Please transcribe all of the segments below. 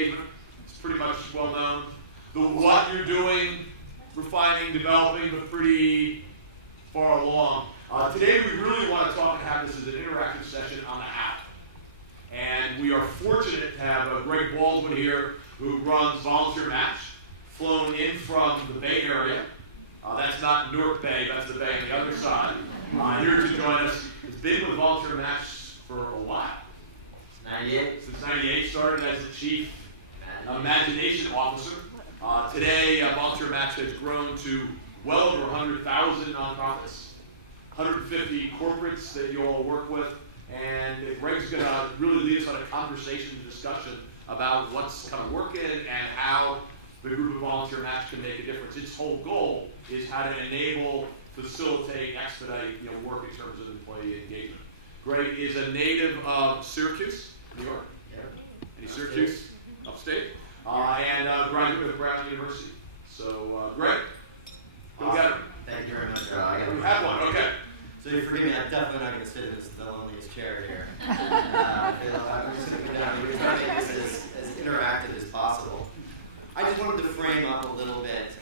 engagement. It's pretty much well known. The what you're doing, refining, developing, but pretty far along. Today we really want to talk and have this as an interactive session on the how. And we are fortunate to have Greg Baldwin here, who runs Volunteer Match, flown in from the Bay Area. That's not Newark Bay, that's the bay on the other side. Here to join us. Has been with Volunteer Match for a while. 98. Since 98, started as the Chief Imagination Officer. Today, Volunteer Match has grown to well over 100,000 nonprofits, 150 corporates that you all work with, and Greg's going to really lead us on a conversation and discussion about what's kind of working and how the group of Volunteer Match can make a difference. Its whole goal is how to enable, facilitate, expedite work in terms of employee engagement. Greg is a native of Syracuse, New York. Any Syracuse? Upstate? And graduate of Brown University. So, Greg, go get him. Thank you very much. We have one, okay. So you forgive me, I'm definitely not going to sit in the loneliest chair here. I'm just going to go down. We're trying to make this as interactive as possible. I just wanted to frame up a little bit.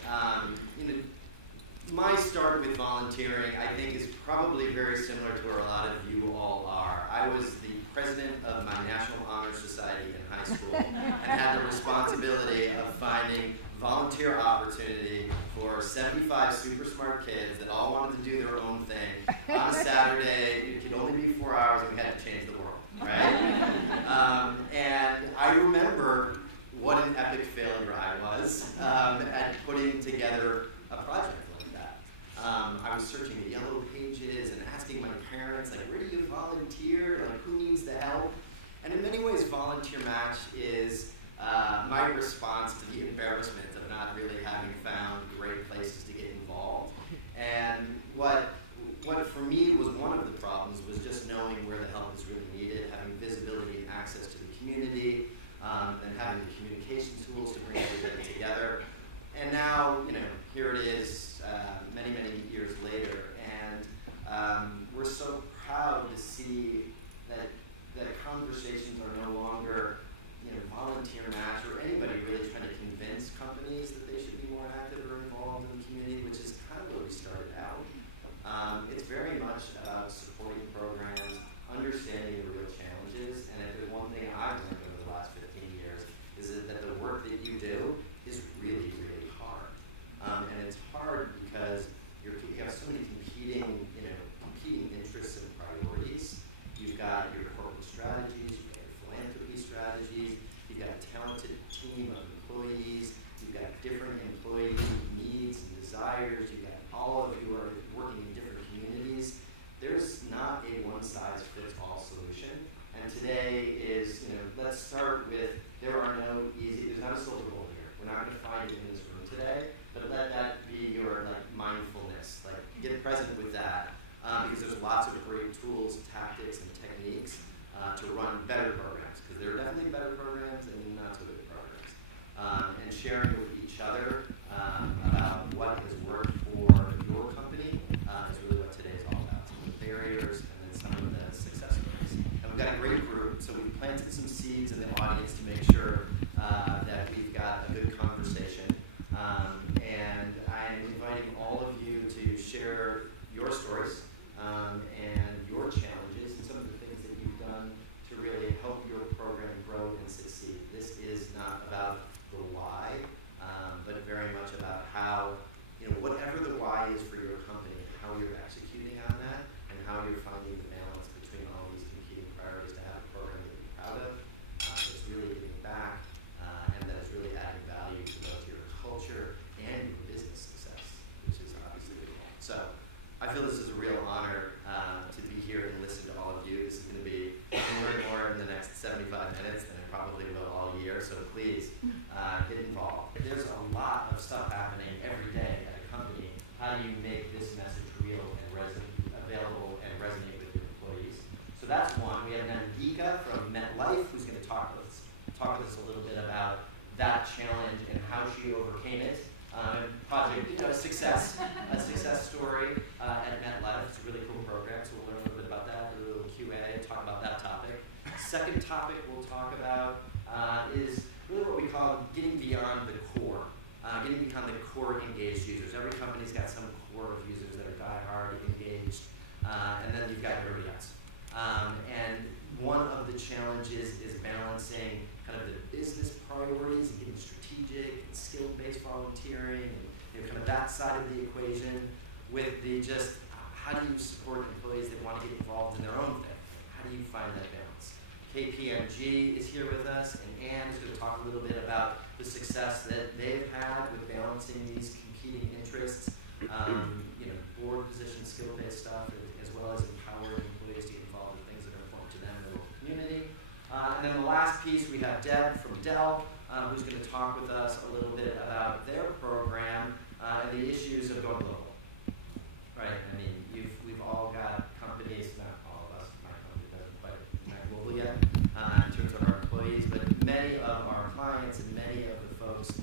My start with volunteering, I think, is probably very similar to where a lot of you all are. I was the president of my National Honor Society in high school and had the responsibility of finding volunteer opportunity for 75 super smart kids that all wanted to do their own thing. On a Saturday, it could only be 4 hours and we had to change the world, right? And I remember what an epic failure I was at putting together a project like that. I was searching the yellow pages and asking my parents, like, where do you volunteer? Like, who needs the help? And in many ways, Volunteer Match is my response to the embarrassment of not really having found great places to get involved. And what for me was one of the problems was just knowing where the help is really needed, having visibility and access to the community, and having the communication tools to bring everybody together. And now, here it is, many, many years later, and we're so proud to see that conversations are no longer Volunteer Match or anybody really trying to convince companies that they should be more active or involved in the community, which is kind of where we started out. It's very much about supporting programs, understanding the real challenges, and if there's one thing I've learned over the last 15 years is that the work that you do is really, really hard. And it's hard because you have so many competing interests and priorities. You've got your corporate strategies, you've got your philanthropy strategies, you've got a talented team of employees, you've got different employee needs and desires, you've got all of you are working in different communities. There's not a one-size-fits-all solution. And today is, let's start with, there's not a silver bullet here. We're not going to find it in this room today, but let that be your mindfulness. Get present with that, because there's lots of great tools, tactics, and techniques to run better programs, because there are definitely better programs and not so good programs. And sharing with each other about what has worked for your company is really what today's all about. Some of the barriers and then some of the success stories. And we've got a great group, so we've planted some seeds in the audience to make sure that we've got a good conversation. And I'm inviting all of you to share your stories and your challenges and some of the things that you've done to really help your program grow and succeed. This is not about the why, but very much about how, whatever the why is for your company, how you're executing on that, and how you're finding the balance between all these competing priorities to have a program that you're proud of, that's really giving back, and that is really adding value to both your culture and your business success, which is obviously the goal. So I feel this is a real honor to be here and listen to all of you. This is going to be more in the next 75 minutes than it probably will all year, so please get involved. There's a lot of stuff happening every day at a company. How do you make this message real and available and resonate with your employees? So that's one. We have Nandika from MetLife who's going to talk with us a little bit about that challenge and how she overcame it. Project a success story at MetLife. It's a really cool program, so we'll learn a little bit about that, do a little Q&A, talk about that topic. Second topic we'll talk about is really what getting behind the core engaged users. Every company's got some core of users that are die-hard, engaged, and then you've got everybody else. And one of the challenges is balancing kind of the business priorities and getting strategic and skill-based volunteering and kind of that side of the equation with the just how do you support employees that want to get involved in their own thing? How do you find that balance? KPMG is here with us, and Anne is going to talk a little bit about the success that they've had with balancing these competing interests, board position, skill-based stuff, as well as empowering employees to get involved in things that are important to them in the local community. And then the last piece, we have Deb from Dell, who's going to talk with us a little bit about their program and the issues of going global. Right, I mean, we've all got companies, not all of us, my company doesn't quite not global yet in terms of our employees, but many of our clients and many of the folks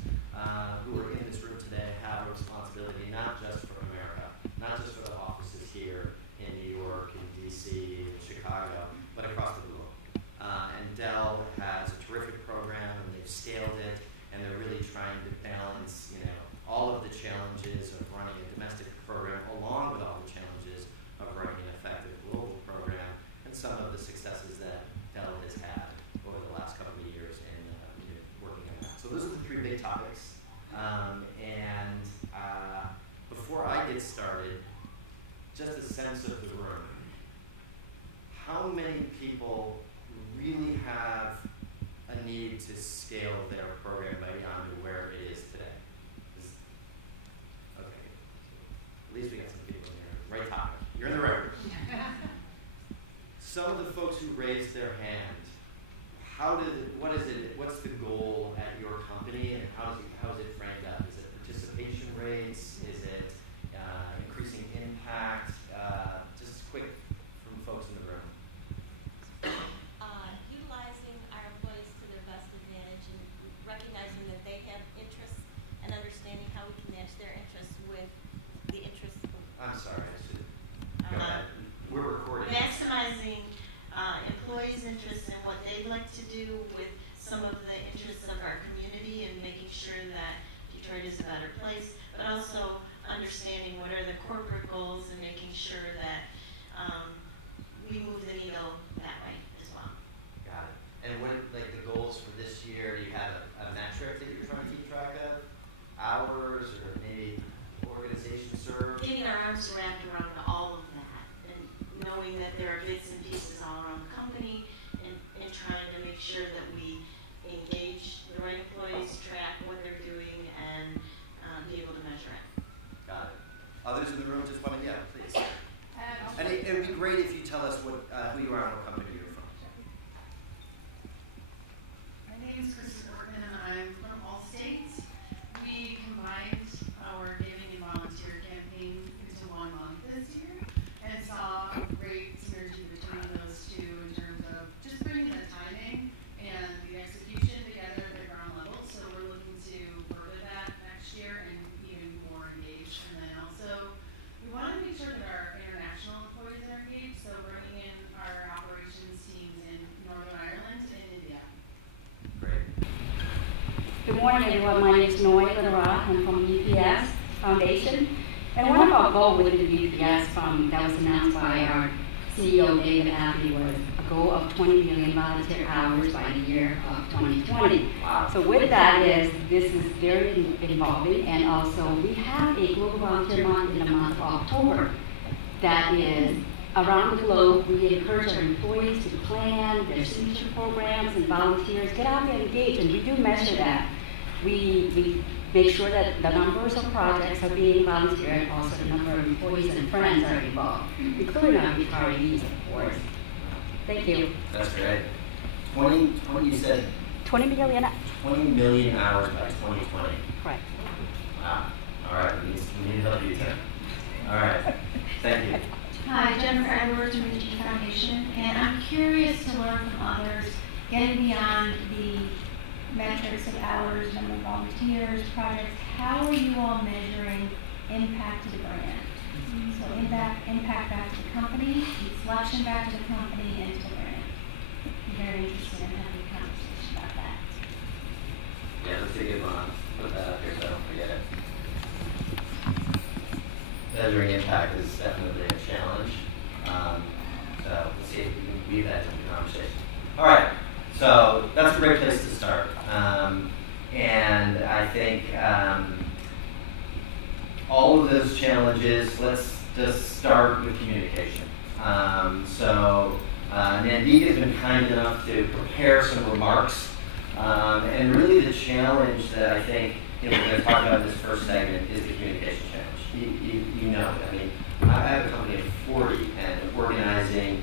who are in this room today have a responsibility not just for America, not just for the offices here in New York, in DC, in Chicago, but across the globe. And Dell has a terrific program, and they've scaled it, and they're really trying to balance, all of the challenges of running a domestic program along with all the challenges of running an effective global program and some of the successes that Dell has had over the last couple of years in working on that. So those are the three big topics. Before I get started, just a sense of the room. How many people really have a need to scale their program beyond where it is today? Okay. At least we got some people in here. Right topic. You're in the right room. Some of the folks who raised their hand, what's the goal at your company, and how is it framed up? Is it participation rates? Is it increasing impact? Just quick from folks in the room. Utilizing our employees to their best advantage and recognizing that they have interests and understanding how we can match their interests with the interests of I'm sorry, I should go ahead. We're recording. maximizing employees' interests in what they'd like to do with some of the interests of our community and making sure that Detroit is a better place, but also understanding what are the corporate goals and making sure that we move the needle that way as well. Got it. And what, like the goals for this year, do you have a metric that you're trying to keep track of? Hours or maybe organization served? Getting our arms wrapped around all of that and knowing that there are bits and pieces all around the company and trying to make sure that we engage the right employees, track what they're doing, and be able to measure it. Got it. Others in the room just want to, yeah, please. And it would be great if you tell us who you are and what company you're from. My name is Kristen Ortman, and I'm from Allstate. We combined our giving and volunteer campaign into 1 month this year and saw a great synergy between those two in terms of just bringing the timing and the execution together at the ground level. So we're looking to further that next year and even more engaged. And then also, we want to make sure that our international employees are engaged, so bringing in our operations teams in Northern Ireland and India. Great. Good morning, everyone. My name is Noy Ladara. I'm from UPS Foundation. And one of our goals with the UPS that was announced by our CEO, David Appy, was a goal of 20 million volunteer hours by the year of 2020. Wow. So with that this is very involving, and also we have a Global Volunteer Month in the month of October that is around the globe. We encourage our employees to plan their signature programs and volunteers, get out there and engage, and we do measure that. We make sure that the numbers of projects are being volunteered, also the number of employees and friends are involved, including our retirees, of course. Thank you. That's great. 20, you said 20 million. 20 million hours by 2020. Correct. Wow. All right, we need help you, Tim. All right. Thank you. Hi, Jennifer Edwards from the G Foundation, and I'm curious to learn from others, getting beyond the metrics of hours, number of volunteers, projects. How are you all measuring impact to the brand? So impact back to the company, selection back to the company, and to the brand. I'm very interested in having a conversation about that. Yeah, that's a good one. Put that up here so I don't forget it. measuring impact is definitely a challenge. So let's see if we can weave that into the conversation. All right, so that's a great place to start. And I think all of those challenges, let's just start with communication. Nandita has been kind enough to prepare some remarks. And really the challenge that I think we're going to talk about in this first segment is the communication challenge. You know it. I mean, I have a company of 40, and organizing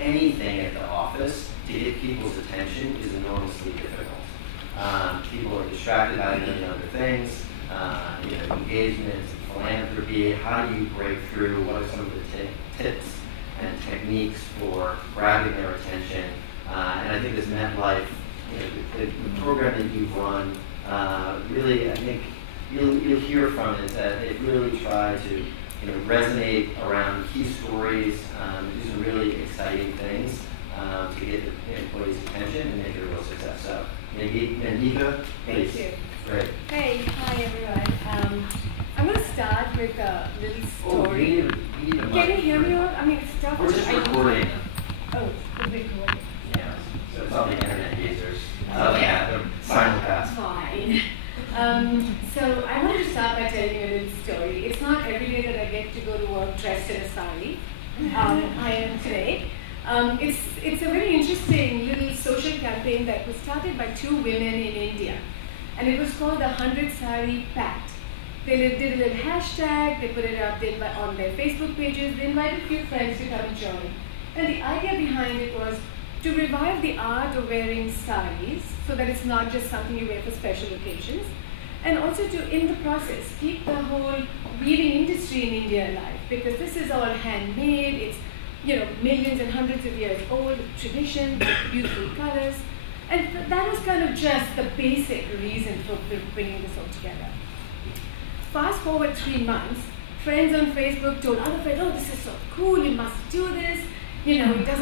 anything at the office to get people's attention is enormously difficult. People are distracted by a million other things, engagements, philanthropy. How do you break through? What are some of the tips and techniques for grabbing their attention? And I think this MetLife, the program that you've run, really, I think you'll hear from it that it really tried to resonate around key stories, do some really exciting things to get the employees' attention and make it a real success. So, Nandita, please. Thank you. Great. Hey, hi everyone. I'm going to start with a little story. Can you hear me all? I mean, it's tough. We're just recording. Oh, it's recording. Yeah. So it's all the internet users. Yeah, simulcast. Fine. So I wanted to start by telling you a little story. It's not every day that I get to go to work dressed in a sari. I am today. It's a very interesting little social campaign that was started by 2 women in India. And it was called the 100 Sari Pact. They did a little hashtag, they put it up on their Facebook pages, they invited a few friends to come and join. And the idea behind it was to revive the art of wearing saris so that it's not just something you wear for special occasions, and also to, in the process, keep the whole weaving industry in India alive, because this is all handmade, it's millions and hundreds of years old, tradition, beautiful colors, and that was kind of just the basic reason for bringing this all together. Fast forward 3 months, friends on Facebook told other friends, oh, this is so cool, you must do this. You don't have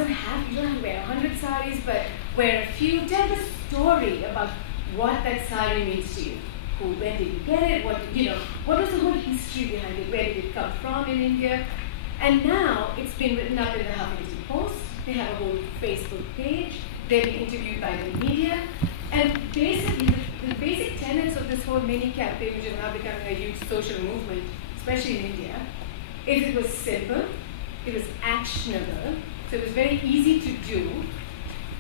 to wear 100 saris, but wear a few. Tell the story about what that sari means to you. Where did you get it? What was the whole history behind it? Where did it come from in India? And now it's been written up in the Huffington Post. They have a whole Facebook page. They've been interviewed by the media. And basically, the basic tenets of this whole mini campaign, which is now becoming a huge social movement, especially in India, is it was simple, it was actionable, so it was very easy to do,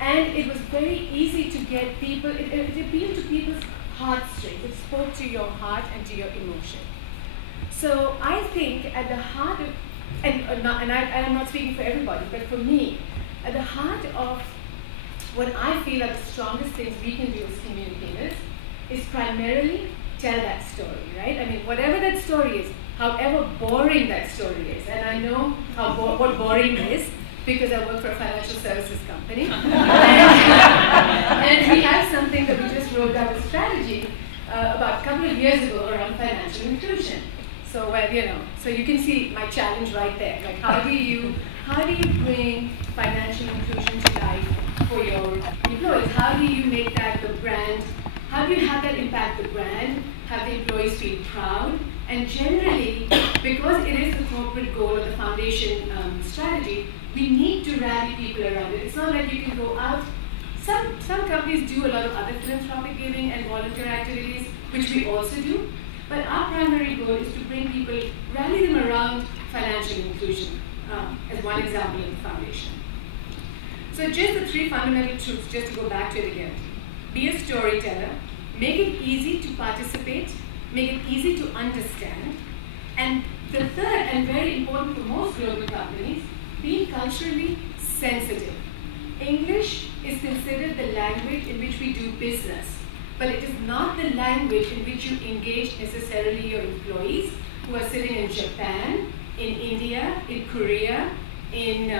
and it was very easy to get people, it appealed to people's heartstrings, it spoke to your heart and to your emotion. So I think at the heart of, and I'm not speaking for everybody, but for me, at the heart of what I feel are the strongest things we can do as communicators is primarily tell that story, right? I mean, whatever that story is, however boring that story is, and I know what boring is because I work for a financial services company, and we have something that we just wrote down a strategy about a couple of years ago around financial inclusion. So so you can see my challenge right there. Like, how do you bring financial inclusion to life for your employees? How do you make that the brand? How do you have that impact the brand? Have the employees feel proud? And generally, because it is the corporate goal of the foundation strategy, we need to rally people around it. It's not like you can go out. Some companies do a lot of other philanthropic giving and volunteer activities, which we also do. But our primary goal is to bring people, rally them around financial inclusion, as one example of the foundation. So just the 3 fundamental truths, just to go back to it again. Be a storyteller, make it easy to participate, make it easy to understand, and the third, and very important for most global companies, be culturally sensitive. English is considered the language in which we do business, but it is not the language in which you engage necessarily your employees who are sitting in Japan, in India, in Korea, in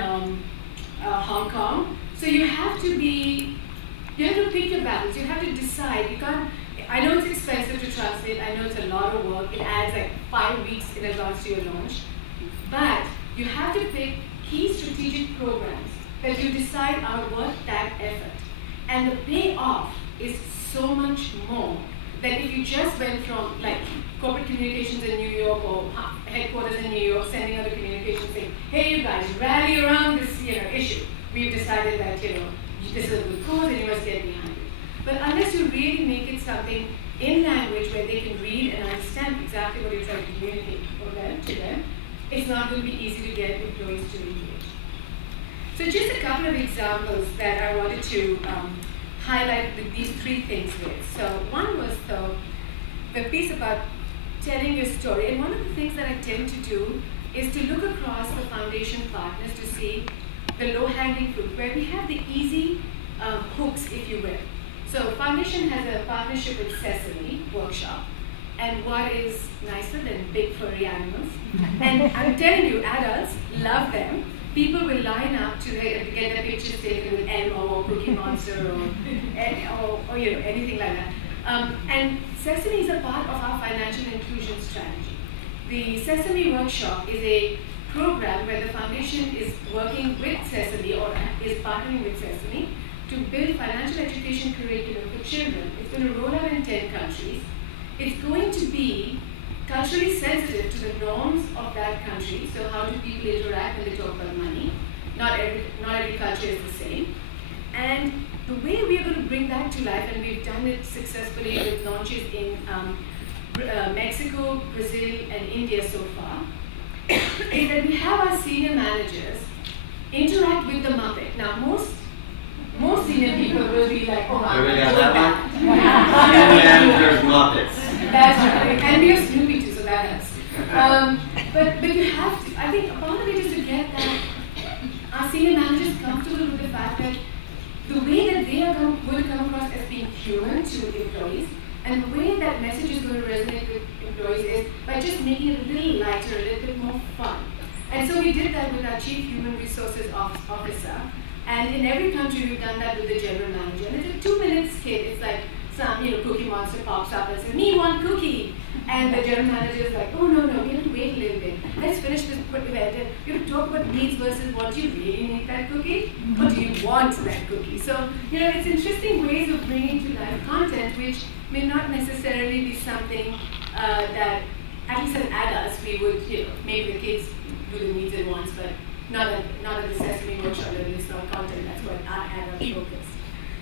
Hong Kong. So you have to pick your battles, you have to decide. You can't, I know it's expensive to translate, I know it's a lot of work, it adds like 5 weeks in advance to your launch, but you have to pick key strategic programs that you decide are worth that effort. And the payoff is so much more than if you just went from like corporate communications in New York or headquarters in New York sending out a communication saying, hey, you guys, rally around this issue. We've decided that this is a good cause and you must get behind it. But unless you really make it something in language where they can read and understand exactly what you're trying to communicate to them, it's not going to be easy to get employees to engage. So just a couple of examples that I wanted to highlight with these three things with. So one was the piece about telling your story. And one of the things that I tend to do is to look across the foundation partners to see the low-hanging fruit, where we have the easy hooks, if you will. So foundation has a partnership with Sesame Workshop. And what is nicer than big furry animals? And I'm telling you, adults love them. People will line up to get their pictures taken with Elmo or Cookie Monster or anything like that. And Sesame is a part of our financial inclusion strategy. The Sesame Workshop is a program where the foundation is working with Sesame or is partnering with Sesame to build financial education curriculum for children. It's going to roll out in 10 countries. It's going to be culturally sensitive to the norms of that country. So how do people interact when they talk about money? Not every culture is the same. And the way we are going to bring that to life, and we've done it successfully with launches in Mexico, Brazil, and India so far, is that we have our senior managers interact with the Muppet. Now, most senior people will be like, oh, I'm Everybody doing got that. Managers, Muppets. That's right. And we have Snoopy too, so that helps. But you have to, I think part of it is to get that our senior managers comfortable with the fact that the way that they are going to come across as being human to employees, and the way that message is going to resonate with employees is by just making it a little lighter, a little bit more fun. And so we did that with our Chief Human Resources Officer. And in every country, we've done that with the general manager. And it's a 2-minute skit. It's like some, Cookie Monster pops up and says, "Me want cookie." And the general manager is like, "Oh, no, we have to wait a little bit. Let's finish this event. And we have to talk about needs versus what do you really need that cookie? Or do you want that cookie?" So, it's interesting ways of bringing to life content which may not necessarily be something that, at least as adults, we would, maybe the kids do the needs and wants, but not at the Sesame Workshop level. It's not content, that's what our adult focus.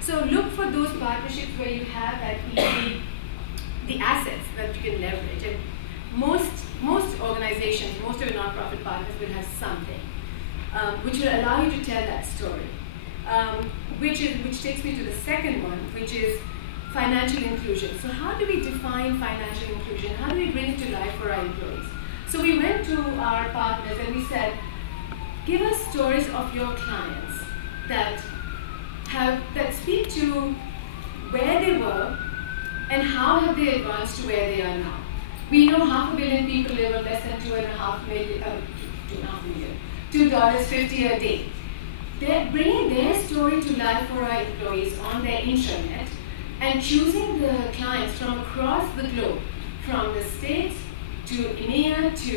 So look for those partnerships where you have that the assets that you can leverage. And most organizations, most of your nonprofit partners will have something which will allow you to tell that story. Which takes me to the second one, which is financial inclusion. So how do we define financial inclusion? How do we bring it to life for our employees? So we went to our partners and we said, give us stories of your clients that speak to where they were and how have they advanced to where they are now. We know 500 million people live on less than $2.50 a day. They're bringing their story to life for our employees on their intranet and choosing the clients from across the globe, from the States to EMEA to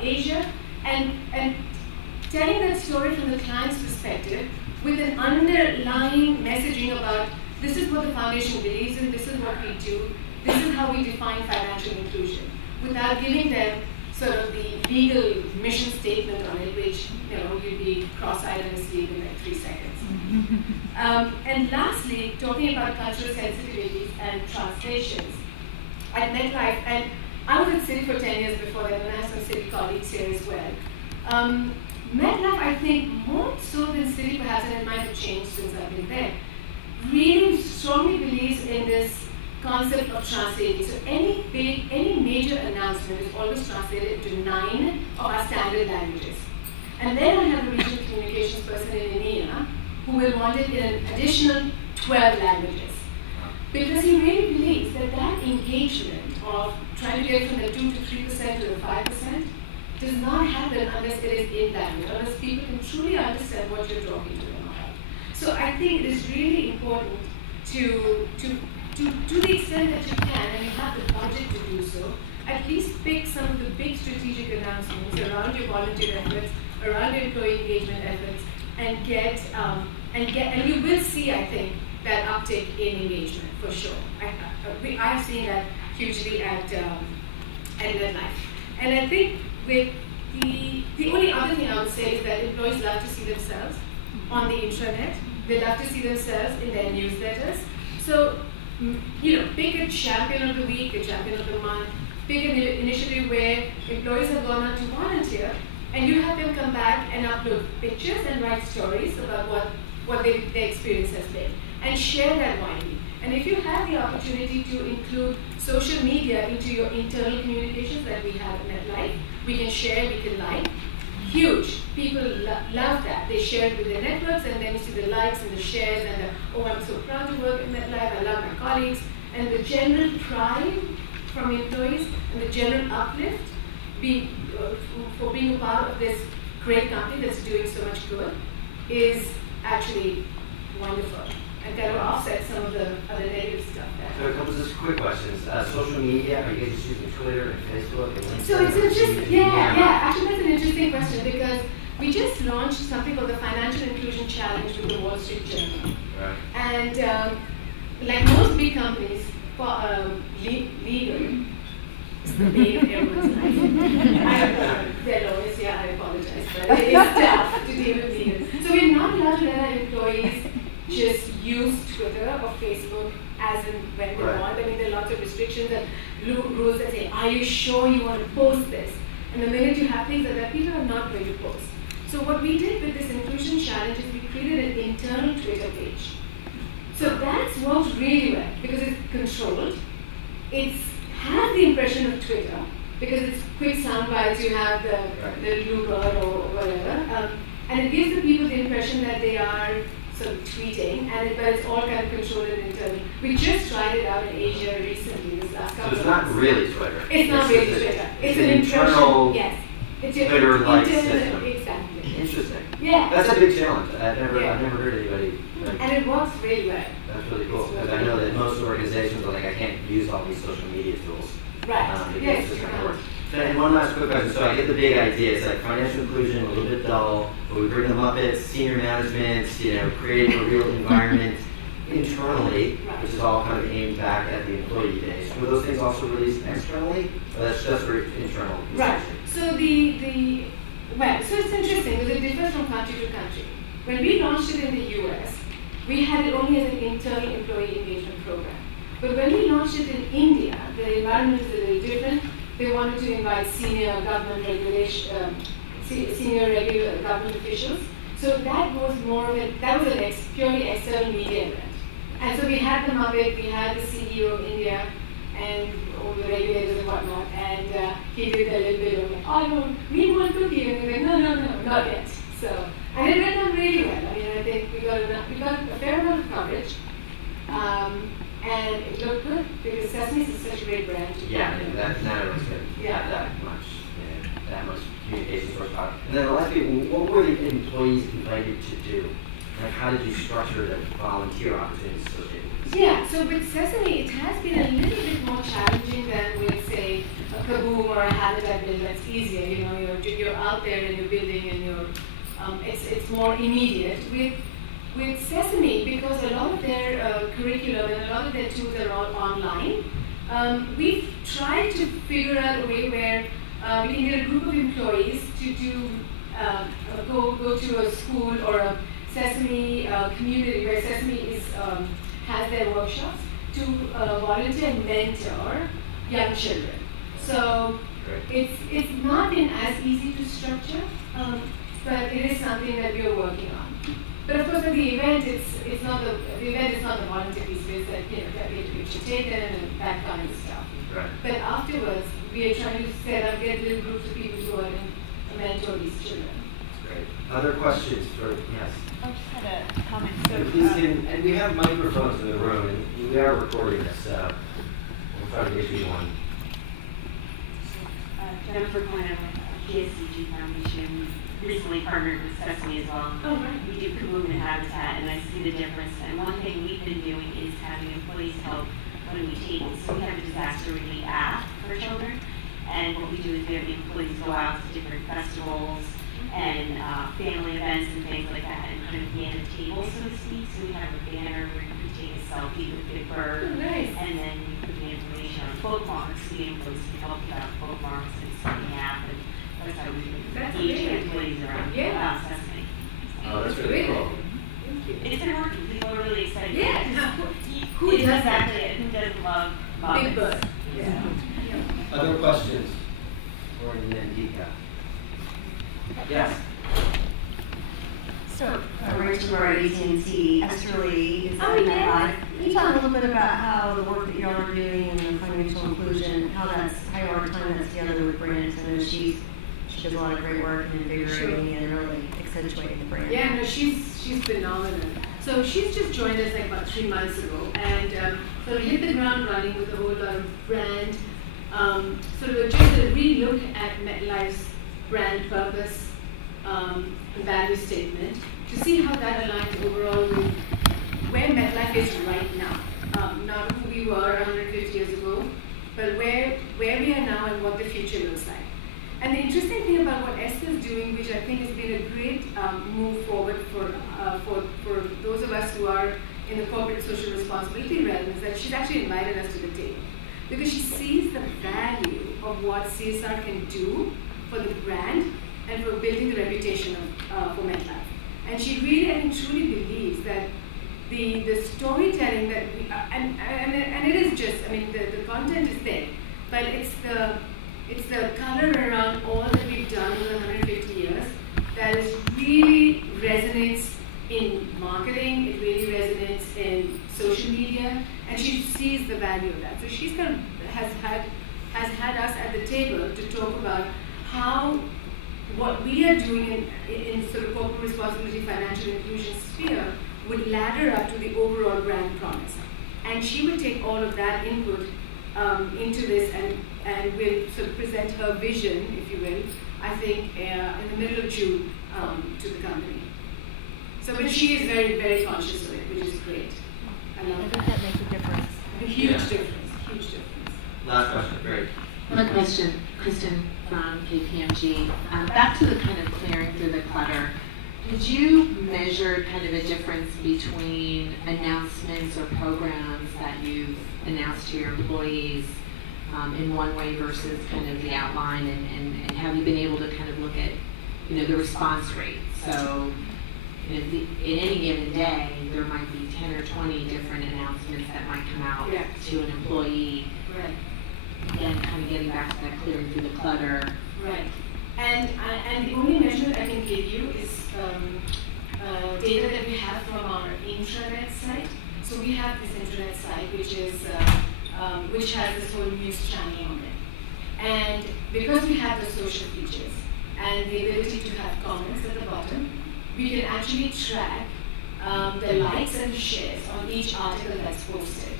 Asia, and telling that story from the client's perspective with an underlying messaging about this is what the foundation believes in, this is what we do, this is how we define financial inclusion, without giving them sort of the legal mission statement on it, which you'd be cross-eyed and asleep in like 3 seconds. And lastly, talking about cultural sensitivities and translations. At MetLife, and I was at Citi for 10 years before that, and I have some Citi colleagues here as well. MetLife, I think, more so than Citi perhaps, and it might have changed since I've been there, really strongly believes in this concept of translating. So any major announcement is always translated into 9 of our standard languages. And then I have a regional communications person in EMEA who will want it in an additional 12 languages. Because he really believes that that engagement of trying to get from the 2 to 3% to the 5% does not happen unless it is in language, unless people can truly understand what you're talking to them about. So I think it is really important to the extent that you can, and you have the budget to do so, at least pick some of the big strategic announcements around your volunteer efforts, around your employee engagement efforts, and you will see, I think, that uptick in engagement for sure. I've seen that hugely at MetLife. And I think The only other thing I would say is that employees love to see themselves on the intranet. They love to see themselves in their newsletters. So, pick a champion of the week, a champion of the month, pick an initiative where employees have gone on to volunteer, and you have them come back and upload pictures and write stories about what their experience has been, and share that widely. And if you have the opportunity to include social media into your internal communications that we have in MetLife, we can share, we can like. Huge. People love that. They share it with their networks, and then you see the likes and the shares, and oh, I'm so proud to work in MetLife, I love my colleagues. And the general pride from employees and the general uplift for being a part of this great company that's doing so much good is actually wonderful, and kind of offset some of the other negative stuff. So a couple of just quick questions. Social media, are you guys using Twitter and Facebook and LinkedIn? So it's interesting, actually that's an interesting question, because we just launched something called the Financial Inclusion Challenge with the Wall Street Journal. Right. And like most big companies, legal is the bane of everyone's life. I don't know, they're lawyers, I apologize, but it is tough to deal with legal. So we're not allowed to let our employees just use Twitter or Facebook as and when they want. I mean, there are lots of restrictions and rules that say, are you sure you want to post this? And the minute you have things like that, people are not going to post. So what we did with this inclusion challenge is we created an internal Twitter page. So that's worked really well, because it's controlled. It has the impression of Twitter, because it's quick sound bites, you have the blue bird or whatever. And it gives the people the impression that they are sort of tweeting, but it's all kind of controlled and internal. We just tried it out in Asia recently, this last couple of months. So it's not really Twitter. It's not really Twitter. It's an internal, yes. It's Twitter-like system. Exactly. Interesting. Yeah. That's a big challenge. I've never heard anybody. And it works really well. That's really cool, because I know that most organizations are like, I can't use all these social media tools. Right. Yes. Just kind of work. And one last quick question. So I get the big idea. It's like financial inclusion, a little bit dull, but we bring them up at senior management, creating a real environment internally, which is all kind of aimed back at the employee base. Were those things also released externally, or that's just for internal? Right. So so it's interesting because it differs from country to country. When we launched it in the US, we had it only as an internal employee engagement program. But when we launched it in India, the environment is a little different. They wanted to invite senior government regular government officials. So that was purely external media event. And so we had the Muppet, we had the CEO of India, and all the regulators and whatnot, and he did a little bit of like, oh no, we want cookie, and we were like, no, not yet. So, and it went on really well. I mean, I think we got a fair amount of coverage. And it looked good, because Sesame is such a great brand. Yeah, that not everyone's going to have that much communication source power. And then the last thing, what were the employees invited to do? Like, how did you structure the volunteer opportunities associated with this? Yeah, so with Sesame, it has been a little bit more challenging than with, say, a Kaboom or a Habitat build. That's easier. You're out there and you're building, and it's more immediate. With Sesame, because a lot of their curriculum and a lot of their tools are all online, we've tried to figure out a way where we can get a group of employees to go to a school or a Sesame community where Sesame has their workshops to volunteer and mentor young children. So it's not been as easy to structure, but it is something that we are working on. But of course, at the event, it's not the event is not the volunteer piece. It's that that we should take them and that kind of stuff. Right. But afterwards, we are trying to get little groups of people who are going to mentor these children. Great. Other questions for yes? I just had a comment. And we have microphones in the room, and we are recording this, so we'll try to get you one. Jennifer Quinn with PSCG Foundation. Recently partnered with Sesame as well. Oh, right. We do Kaboom and Habitat, and I see the difference. And one thing we've been doing is having employees help when we tables. So we have a disaster relief app for children, and what we do is we have the employees go out to different festivals and family events and things like that, and kind of man a table, so to speak. So we have a banner where you can take a selfie with Big Bird, and then you put the information on bookmarks. The employees can help you out with bookmarks and it's the app. And That's how we That's engage amazing. employees around Yeah. assessment. Oh, that's really cool. It's been working. People are really excited. Yeah. Who does exactly? Who doesn't love Big Muppets? Bird. Yeah. Other questions for Nandika? Yes. So, Rachel Wright, AT&T, Esther Lee, is Oh, in yeah. that. Can you talk a little bit about how the work that y'all are doing in the financial inclusion, how you are tying that together with brands? I know she does a lot of great work in invigorating and really accentuating the brand. Yeah, no, she's phenomenal. So she's just joined us like about 3 months ago, and so we hit the ground running with a whole lot of brand, sort of just a relook at MetLife's brand purpose and value statement to see how that aligns overall with where MetLife is right now, not who we were 150 years ago, but where we are now and what the future looks like. And the interesting thing about what Esther's doing, which I think has been a great move forward for those of us who are in the corporate social responsibility realm, is that she's actually invited us to the table. Because she sees the value of what CSR can do for the brand and for building the reputation of for MetLife. And she really and truly believes that the storytelling that we, and it is just, I mean, the content is there, but it's the color around all that we've done in 150 years that is really resonates in marketing, it really resonates in social media, and she sees the value of that. So she's kind of has had us at the table to talk about how what we are doing in sort of corporate responsibility, financial inclusion sphere would ladder up to the overall brand promise. And she would take all of that input into this and will sort of present her vision, if you will, I think in the middle of June to the company. So, but she is very, very conscious of it, which is great. I love that. That makes a difference. A huge difference, huge difference. Last question, great. One question, Kristen from KPMG. Back to the kind of clearing through the clutter. Did you measure kind of a difference between announcements or programs that you've announced to your employees in one way versus kind of the outline, and have you been able to kind of look at, the response rate? So, in any given day, there might be 10 or 20 different announcements that might come out to an employee. Right. Again, kind of getting back to that clearing through the clutter. Right. And the only measurement I can give you is data that we have from our intranet site. So we have this intranet site which has this whole news channel on it. And because we have the social features and the ability to have comments at the bottom, we can actually track the likes and shares on each article that's posted.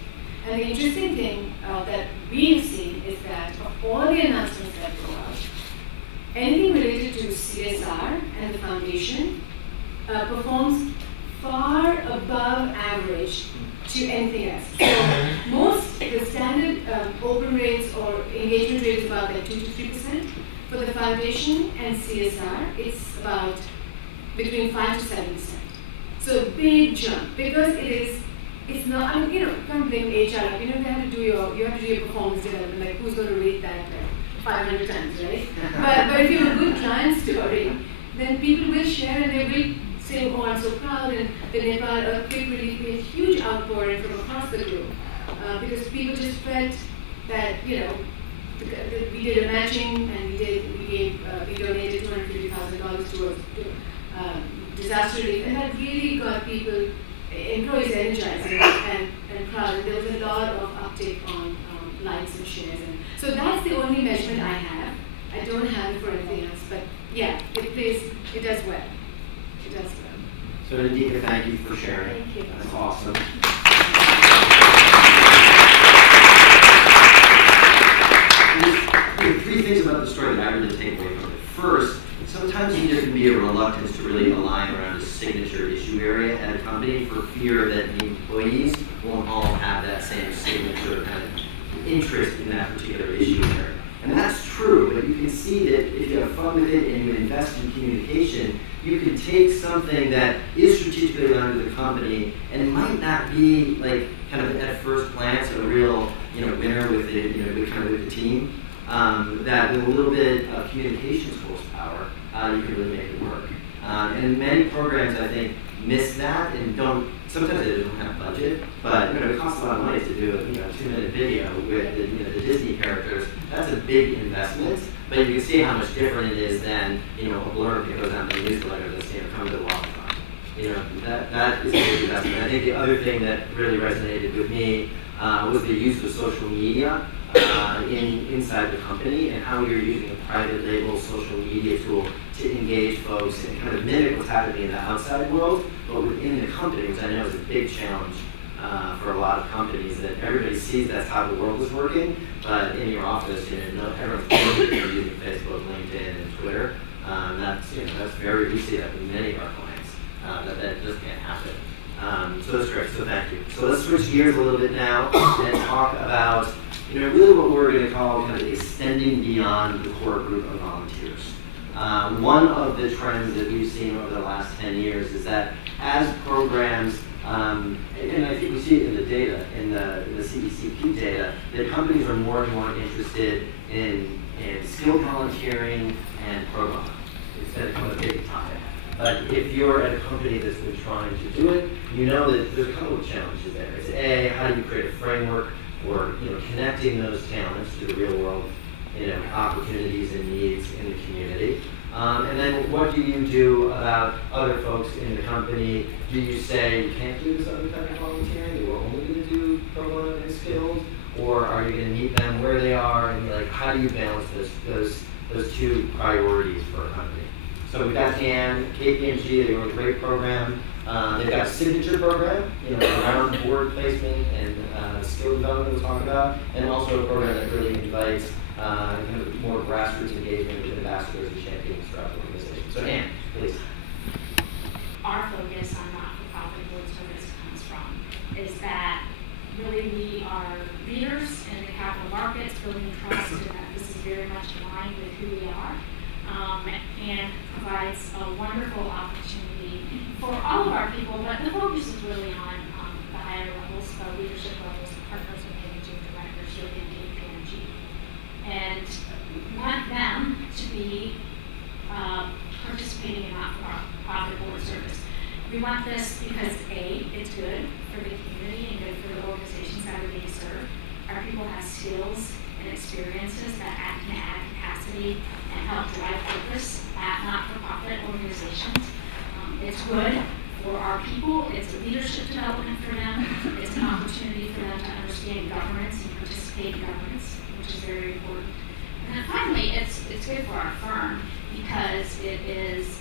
And the interesting thing that we have seen is that of all the announcements that go out, anything related to CSR and the foundation performs far above average to anything else. So the standard open rates or engagement rate is about like 2 to 3%. For the foundation and CSR, it's about between 5 to 7%. So a big jump, because it's not, I mean, you can't blame HR. You have to do your performance development, like who's going to rate that 500 times, right? but if you have a good client story, then people will share and they will say, oh, I'm so proud, and the Nepal earthquake really made a huge outpouring from across the globe. Because people just felt that, we did a matching and we donated $250,000 towards disaster relief, and that really got employees energized and proud, and there was a lot of uptake on likes and shares. And so that's the only measurement I have. I don't have it for anything else, but yeah, it does well. It does well. So Nandika, thank you for sharing. Thank you. That's awesome. There are 3 things about the story that I really take away from it. First, sometimes there can be a reluctance to really align around a signature issue area at a company for fear that the employees won't all have that same signature kind of interest in that particular issue area. And that's true, but you can see that if you have fun with it and you invest in communication, you can take something that is strategically aligned with the company and might not be like kind of at first glance a real winner with it, with the team. that with a little bit of communications horsepower, you can really make it work. And many programs, I think, miss that and don't. Sometimes they don't have budget, but it costs a lot of money to do a 2-minute video with the Disney characters. That's a big investment, but you can see how much different it is than a blurb that goes out in the newsletter that's come to the waterfront. That is a big investment. I think the other thing that really resonated with me was the use of social media inside the company and how you're using a private label social media tool to engage folks and kind of mimic what's happening in the outside world, but within the company, which I know is a big challenge for a lot of companies, that everybody sees that's how the world is working, but in your office, everyone's using Facebook, LinkedIn, and Twitter. That's we see that with many of our clients, that just can't happen. So that's great, so thank you. So let's switch gears a little bit now and talk about really what we're going to call kind of extending beyond the core group of volunteers. One of the trends that we've seen over the last 10 years is that as programs, and I think we see it in the data, in the CECP data, that companies are more and more interested in skilled volunteering and pro bono. It's been a big topic. But if you're at a company that's been trying to do it, you know that there's a couple of challenges there. It's A, how do you create a framework for connecting those talents to the real world opportunities and needs in the community. And then what do you do about other folks in the company? Do you say you can't do this other type of volunteering, you are only going to do pro bono and skilled? Or are you going to meet them where they are, and how do you balance those two priorities for a company? So we've got KPMG, they run a great program. They've got a signature program, around board placement and skill development we'll talk about, and also a program that really invites kind of more grassroots engagement with ambassadors and champions throughout the organization. So Anne, please. Our focus on not-for-profit board service comes from is that really we are leaders in the capital markets, building trust, and that this is very much in line with who we are, and provides a wonderful opportunity for all of our people, but the focus is really on the higher levels, the leadership levels, partners and managing directors within KPMG. And we want them to be participating in not-for-profit board service. We want this because A, it's good for the community and good for the organizations that are being served. Our people have skills and experiences that can add capacity and help drive purpose at not-for-profit organizations. It's good for our people. It's a leadership development for them. It's an opportunity for them to understand governance and participate in governance, which is very important. And then finally, it's good for our firm because it is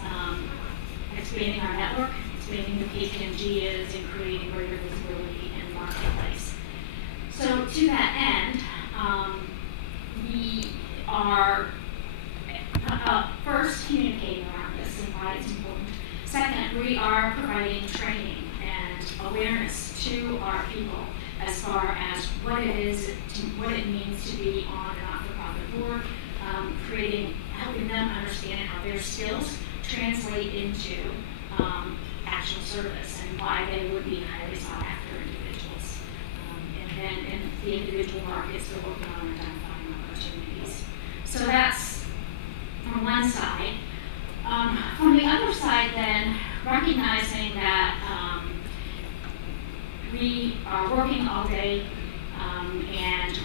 expanding our network, expanding who KPMG is, and creating greater visibility in the marketplace. So to that end, we are first communicating around this and why it's important. Second, we are providing training and awareness to our people as far as what it is, what it means to be on a not-for-profit board, helping them understand how their skills translate into actual service and why they would be highly sought after individuals. And then in the individual markets, they're working on identifying opportunities. So that's from one side. From the other side, then, recognizing that we are working all day and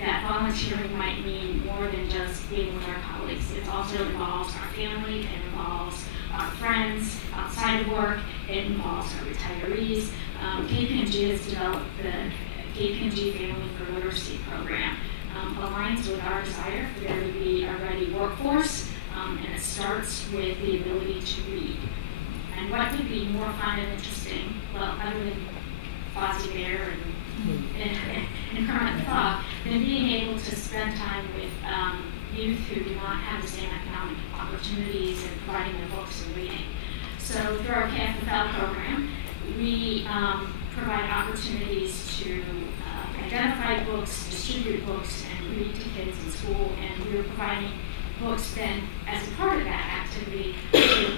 that volunteering might mean more than just being with our colleagues. It also involves our family, it involves our friends outside of work, it involves our retirees. KPMG has developed the KPMG Family for Literacy program. Aligns with our desire for there to be a ready workforce, and it starts with the ability to read. And what could be more fun and interesting, well, other than Fozzie Bear and Kermit the Frog, than being able to spend time with youth who do not have the same economic opportunities and providing them books and reading. So through our KFFL program, we provide opportunities to identify books, distribute books, and read to kids in school, and we are providing books then as a part of that activity to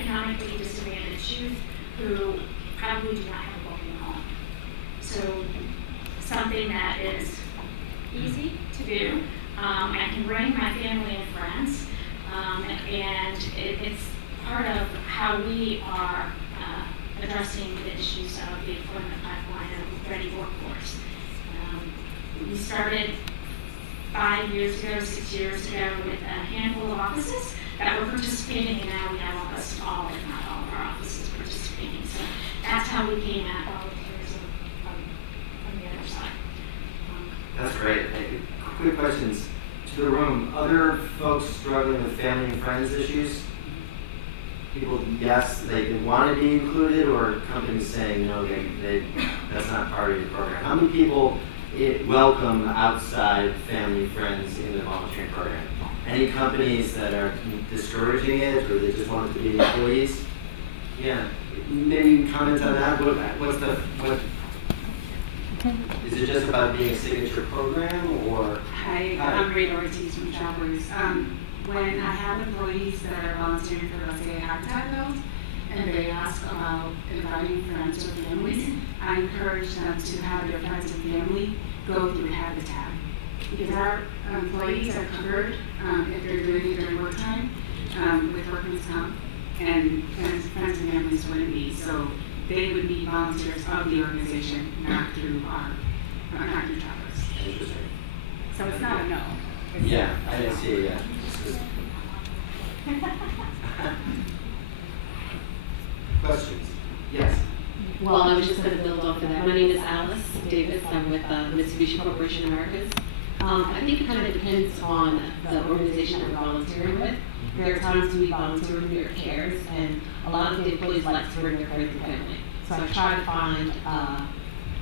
economically disadvantaged youth who probably do not have a book in the home. So something that is easy to do, I can bring my family and friends, and it's part of how we are addressing the issues of the employment pipeline of ready workforce. We started 5 years ago, 6 years ago, with a handful of offices that were participating, and now we have almost all, if not all, of our offices participating. So that's how we came at volunteers on the other side. That's great. Quick questions to the room. Other folks struggling with family and friends issues? People, yes, they want to be included, or companies saying, no, that's not part of your program? How many people welcome outside family, friends in the volunteering program? Any companies that are discouraging it, or they just want it to be employees? Yeah, maybe comment on that. Is it just about being a signature program, or? Hi, I'm Rita Ortiz from Travelers. When I have employees that are volunteering for, let's say, a habitat build, and they ask about inviting friends or families, I encourage them to have their friends and family go through habitat. Because our employees are covered if they're doing it during work time with workman's comp, and friends and families wouldn't be. So they would be volunteers of the organization, not through Travelers. Interesting. So it's not a no. Yeah, I see. Yeah. Questions? Yes. Well, I was just going to build off of that. My name is Alice Davis. I'm with Mitsubishi Corporation Americas. I think it kind of depends on the organization that we're volunteering with. There are times we volunteer with New York Cares, and a lot of the employees like to bring their friends and family. So I try to find a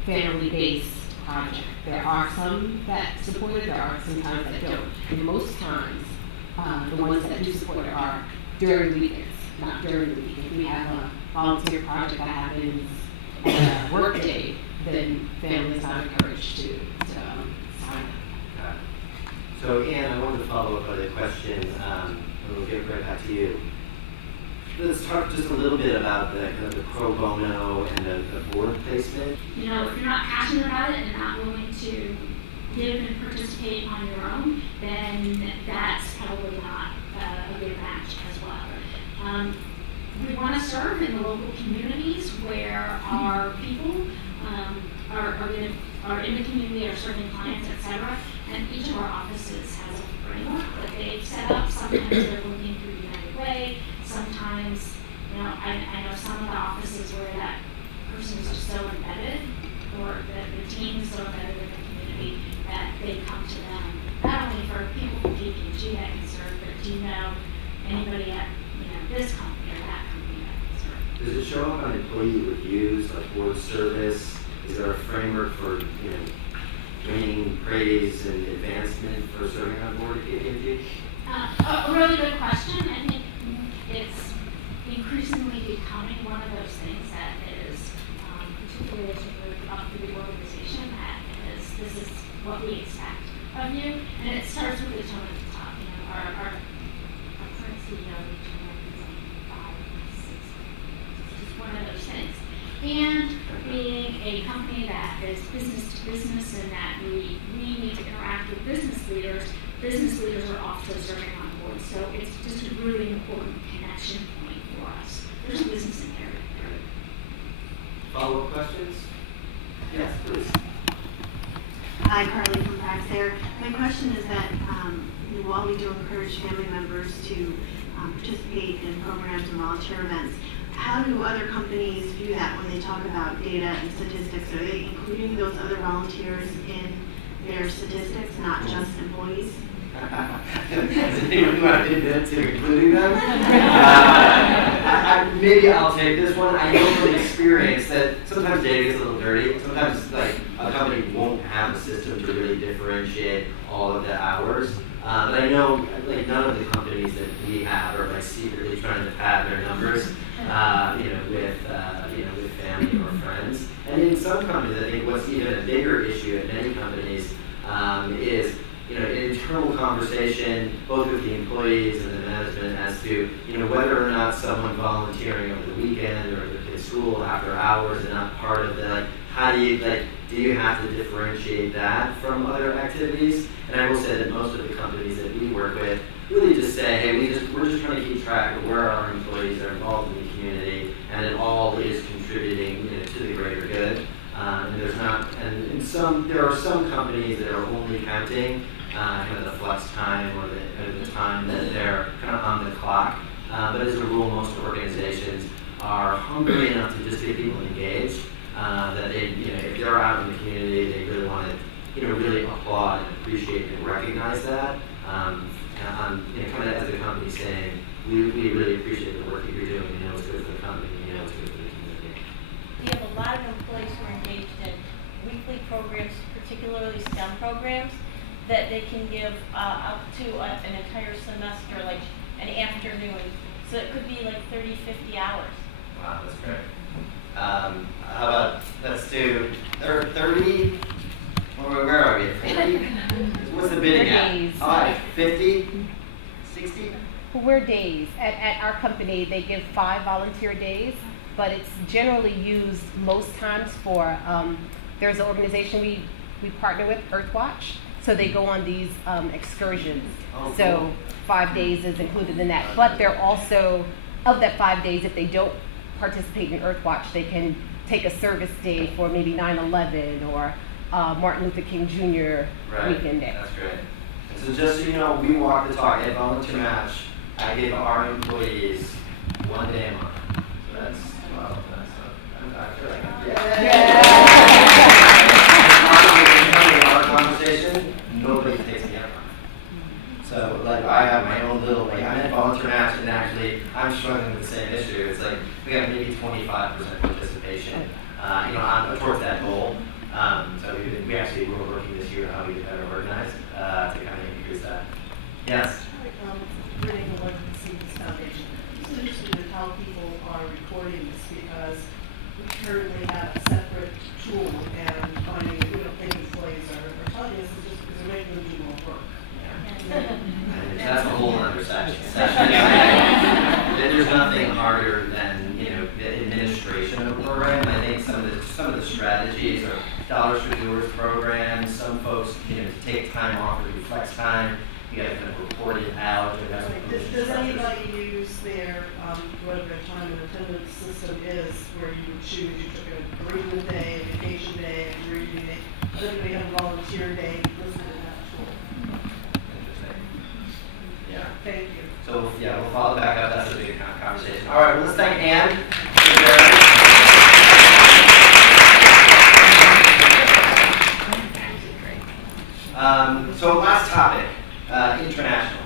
family-based project. There are some that support it, there are some times that don't. And most times, the ones that do support it are during the weekends, not during the week. If we have a volunteer project that happens on a work day, then families are encouraged to sign up. So Ann, I wanted to follow up on a question, and we'll get right back to you. Let's talk just a little bit about the kind of the pro bono and the board placement. You know, if you're not passionate about it and not willing to give and participate on your own, then that's probably not a good match as well. We want to serve in the local communities where our people are in the community, are serving clients, etc. And each of our offices has a framework that they've set up. Sometimes they're looking through United Way. Sometimes, you know, I know some of the offices where that person is just so embedded, or the team is so embedded in the community that they come to them. Not only for people from KPMG that can serve, but do you know anybody at this company or that company that can serve? Does it show up on employee reviews, like board service? Is there a framework for winning praise and advancement for serving on board at KPMG? A really good question. I think it's increasingly becoming one of those things that is, particularly as you move up through the organization, that this is what we expect of you. And it starts with the tone at the top. You know, our current CEO, is just one of those things. And being a company that is business to business and that we need to interact with business leaders are also serving on board. So it's just a really important connection point for us. There's a business in there. Follow-up questions? Yes, please. Hi, Carly from Praxair. My question is that while we do encourage family members to participate in programs and volunteer events, how do other companies view that when they talk about data and statistics? Are they including those other volunteers in their statistics, not just employees? Does anyone want to admit to including them? Maybe I'll take this one. I know from experience that sometimes data gets a little dirty. Sometimes like a company won't have a system to really differentiate all of the hours. But I know like none of the companies that we have are like secretly trying to pad their numbers, with family or friends. And in some companies, I think what's even a bigger issue at many companies is an internal conversation, both with the employees and the management, as to whether or not someone volunteering over the weekend or at school after hours and not part of the how do you, like, do you have to differentiate that from other activities? And I will say that most of the companies that we work with really just say, hey, we're just trying to keep track of where our employees are involved in the community, and it all is contributing, you know, to the greater good. And there's not, and there are some companies that are only counting kind of the flex time or the time that they're kind of on the clock. But as a rule, most organizations are hungry enough to just get people engaged that they, you know, if they're out in the community, they really want to, you know, really applaud and appreciate and recognize that. And you know, kind of as a company saying, we really appreciate the work that you're doing. You know, it's good for the company. You know, it's good for the community. We have a lot of employees who are engaged in weekly programs, particularly STEM programs, that they can give up to an entire semester, like an afternoon. So it could be like 30, 50 hours. Wow, that's great. How about, let's do 30, where are we, 50? What's the bidding at? All right, 50, 60? We're days. At our company, they give 5 volunteer days, but it's generally used most times for, there's an organization we partner with, Earthwatch, so they go on these excursions. Oh, so cool. 5 days is included in that. But they're also, of that 5 days, if they don't participate in Earthwatch, they can take a service day for maybe 9/11 or Martin Luther King Jr. weekend day. That's great. And so just so you know, we walk the talk at Volunteer Match. I give our employees 1 day a month. So that's, well, that's, I feel like our conversation, nobody takes me out. So, like, I have my own little, like, I'm at Volunteer Match, and actually, I'm struggling with the same issue. It's like, we have maybe 25% participation, you know, towards that goal. So we actually were working this year on how we get better organized to kind of increase that. Yes? Running the Legacy Foundation. It's interesting with how people are recording this because we currently have a separate tool and finding, you know, big employees are telling us it's just because they're making them do more work. That's a whole other session. There's nothing harder than, you know, the administration of a program. I think some of the strategies are Dollars for Doers programs. Some folks, you know, take time off or do flex time. You got to kind of report it out. Does anybody use their whatever their time and attendance system is, where you would choose? You took a bereavement day, a vacation day, a bereavement day. Does anybody have a volunteer day listed in that tool? Interesting. Yeah. Thank you. So yeah, we'll follow back up. That's a big conversation. All right, well, let's thank Anne. So last topic, international.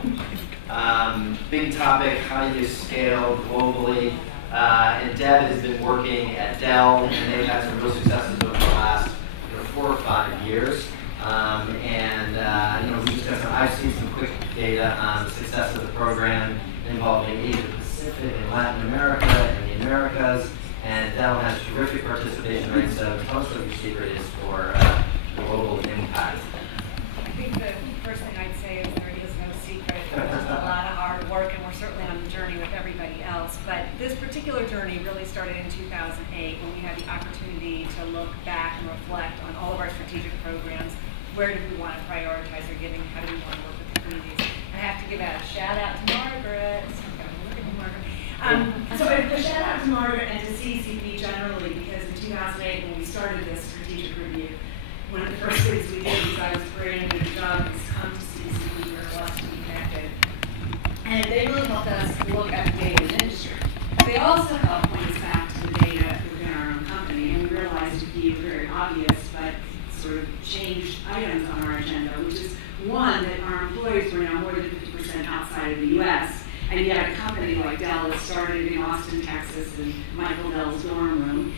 Big topic, how do you scale globally? And Deb has been working at Dell, and they've had some real successes over the last 4 or 5 years. I've seen some quick data on the success of the program involving Asia Pacific and Latin America and the Americas. And Dell has terrific participation rates. So tell us what your secret is for global impact. I think the first thing I'd say is there is no secret. There's a lot of hard work, and we're certainly on the journey with everybody else. But this particular journey really started in 2008 when we had the opportunity to look back and reflect on all of our strategic programs. Where do we want to prioritize our giving? How do we want to work with the communities? And I have to give a shout out to Margaret. So a shout out to Margaret and to CECP generally, because in 2008 when we started this strategic review, one of the first things we did was I was brand new job is come to CECP. We're blessed to be connected. And they really helped us look at the data in the industry. They also helped point us back to the data within our own company, and we realized a few very obvious but sort of changed items on our agenda, which is one, that our employees were now more than 50% outside of the U.S., and yet a company like Dell that started in Austin, Texas, in Michael Dell's dorm room,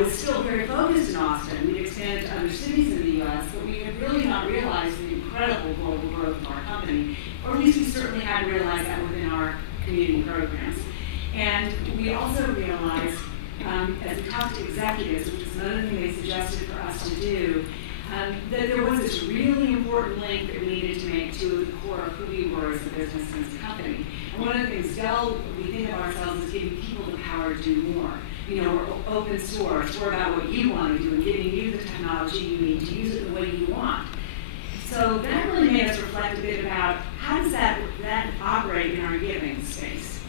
was still very focused in Austin. We'd expanded to other cities in the U.S., but we had really not realized the incredible global growth of our company, or at least we certainly hadn't realized that within our community programs. And we also realized, as we talked to executives, which is another thing they suggested for us to do, that there was this really important link that we needed to make to the core of who we were as a business and as a company. And one of the things Dell, we think of ourselves as giving people the power to do more. you know, we're open source, we're about what you want to do and giving you the technology you need to use it the way you want. So that really made us reflect a bit about how does that operate in our giving space.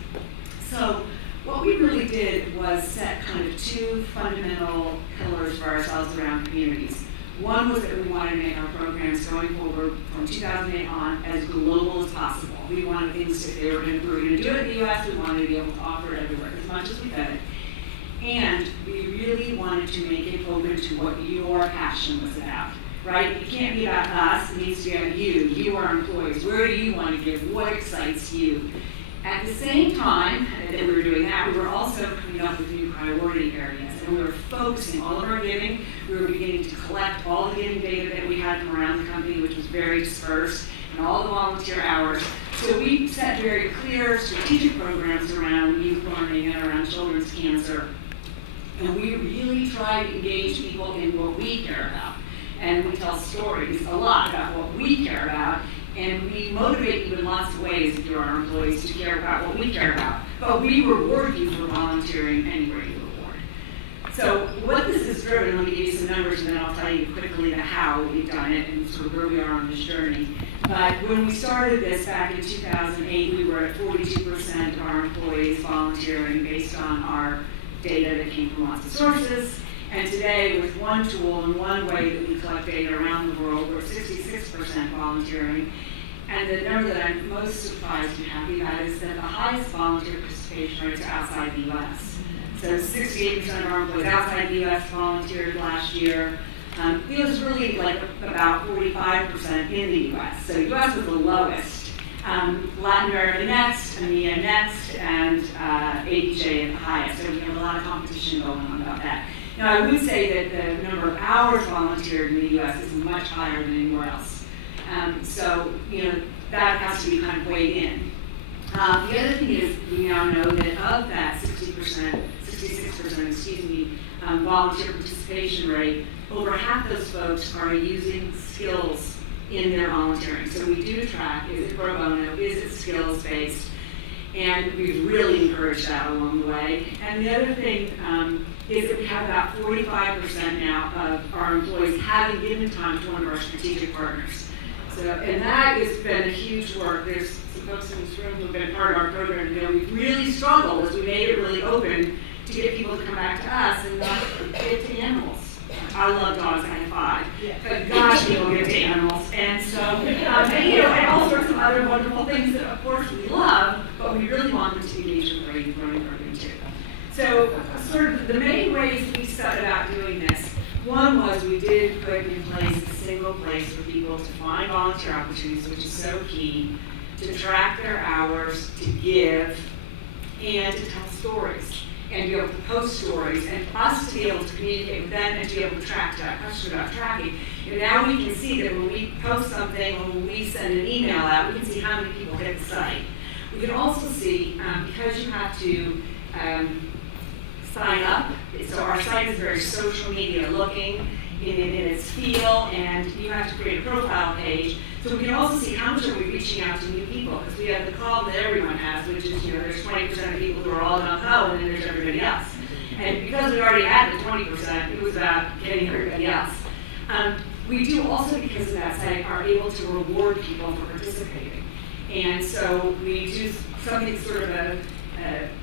So what we really did was set kind of two fundamental pillars for ourselves around communities. One was that we wanted to make our programs going forward from 2008 on as global as possible. We wanted things to, if we were going to do it in the US, we wanted to be able to offer it everywhere as much as we could. And we really wanted to make it open to what your passion was about, right? It can't be about us, it needs to be about you, our employees. Where do you want to give? What excites you? At the same time that we were doing that, we were also coming up with new priority areas, and we were focusing all of our giving. We were beginning to collect all the giving data that we had from around the company, which was very dispersed, and all the volunteer hours. So we set very clear strategic programs around youth learning and around children's cancer. And we really try to engage people in what we care about. And we tell stories a lot about what we care about. And we motivate you in lots of ways through our employees to care about what we care about. But we reward you for volunteering anywhere you reward. So what this has driven, let me give you some numbers and then I'll tell you quickly the how we've done it and sort of where we are on this journey. But when we started this back in 2008, we were at 42% of our employees volunteering based on our data that came from lots of sources. And today, with one tool and one way that we collect data around the world, we're 66% volunteering. And the number that I'm most surprised and happy about is that the highest volunteer participation rates are outside the US. So 68% of our employees outside the US volunteered last year. It was really like about 45% in the US. So US was the lowest. Latin America next, EMEA next, and APJ at the highest. So we have a lot of competition going on about that. Now, I would say that the number of hours volunteered in the U.S. is much higher than anywhere else. So, you know, that has to be kind of weighed in. The other thing is, we now know that of that 66%, excuse me, volunteer participation rate, over half those folks are using skills in their volunteering. So we do track, is it pro bono, is it skills-based? And we've really encouraged that along the way. And the other thing is that we have about 45% now of our employees having given time to one of our strategic partners. So, and that has been a huge work. There's some folks in this room who have been part of our program. You know, we've really struggled as we made it really open to get people to come back to us and not get to animals. I love dogs, I have 5. But gosh, people get to animals. And so, and, you know, and all sorts of other wonderful things that, of course, we love, but we really want them to engage with the learning program, too. So, sort of the main ways we set about doing this, one was we did put in place a single place for people to find volunteer opportunities, which is so key, to track their hours, to give, and to tell stories. And be able to post stories, and us to be able to communicate with them and to be able to track that question about tracking. And now we can see that when we post something or when we send an email out, we can see how many people hit the site. We can also see, because you have to sign up, so our site is very social media looking in its feel, and you have to create a profile page. So we can also see how much are we reaching out to new people, because we have the problem that everyone has, which is, you know, there's 20% of people who are all gung ho, and then there's everybody else. And because we already had the 20%, it was about getting everybody else. We do also, because of that site, are able to reward people for participating. And so we do something sort of an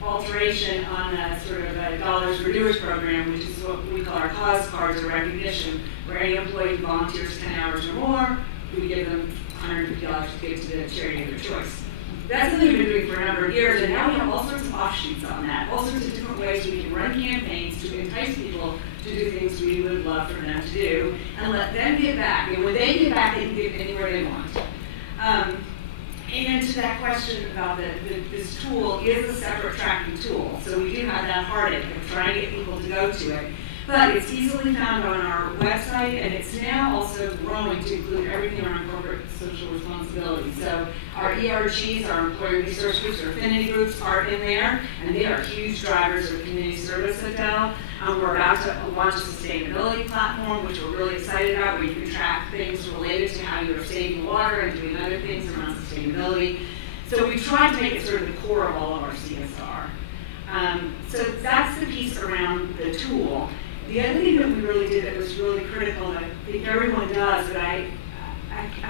alteration on a sort of a Dollars for Doers program, which is what we call our cause cards of recognition, where any employee volunteers 10 hours or more, we give them $150 to give to the charity of their choice. That's something we've been doing for a number of years, and now we have all sorts of offshoots on that, all sorts of different ways we can run campaigns to entice people to do things we would love for them to do, and let them give back. And when they give back, they can give anywhere they want. And to that question about this tool is a separate tracking tool, so we do have that heartache of trying to get people to go to it. But it's easily found on our website, and it's now also growing to include everything around corporate social responsibility. So our ERGs, our employee resource groups, our affinity groups are in there, and they are huge drivers of community service at Dell. We're about to launch a sustainability platform, which we're really excited about, where you can track things related to how you're saving water and doing other things around sustainability. So we tried to make it sort of the core of all of our CSR. So that's the piece around the tool. The other thing that we really did that was really critical, and I think everyone does, but I